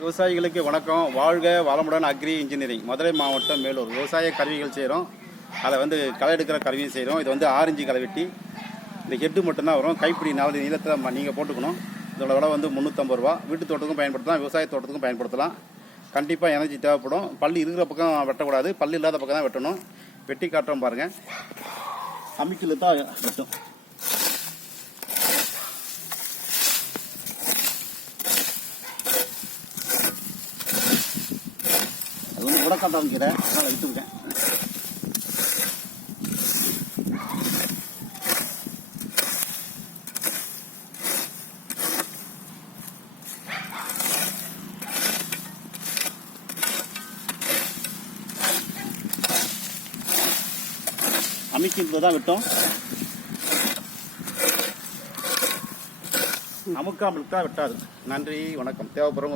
விவசாயிகளுக்கு வணக்கம். வாழ்க வளமுடன். அக்ரி இன்ஜினியரிங், மதுரை மாவட்டம், மேலூர். விவசாய கருவிகள் செய்கிறோம். அதை களை எடுக்கிற கருவியும் செய்கிறோம். இது 6 இன்ச்சு களைவெட்டி. இந்த ஹெட்டு மட்டும்தான் வரும். கைப்பிடி 4 நீளத்தில் நீங்கள் போட்டுக்கணும். இதோட விலை 350 ரூபா. வீட்டு தோட்டத்துக்கும் பயன்படுத்தலாம், விவசாய தோட்டத்துக்கும் பயன்படுத்தலாம். கண்டிப்பாக எனர்ஜி தேவைப்படும். பள்ளி இருக்கிற பக்கம் வெட்டக்கூடாது, பள்ளி இல்லாத பக்கம் தான் வெட்டணும். வெட்டி காட்டுறோம் பாருங்கள். அமிக்கில் தான் வெட்டும். அது உடக்காட்டான் கீரை, அதனால் விட்டுவிட்டேன். அமுக்கில் தான் விட்டோம். அமுக்காமல் தான் வெட்டாது. நன்றி, வணக்கம். தேவைப்படுறவங்க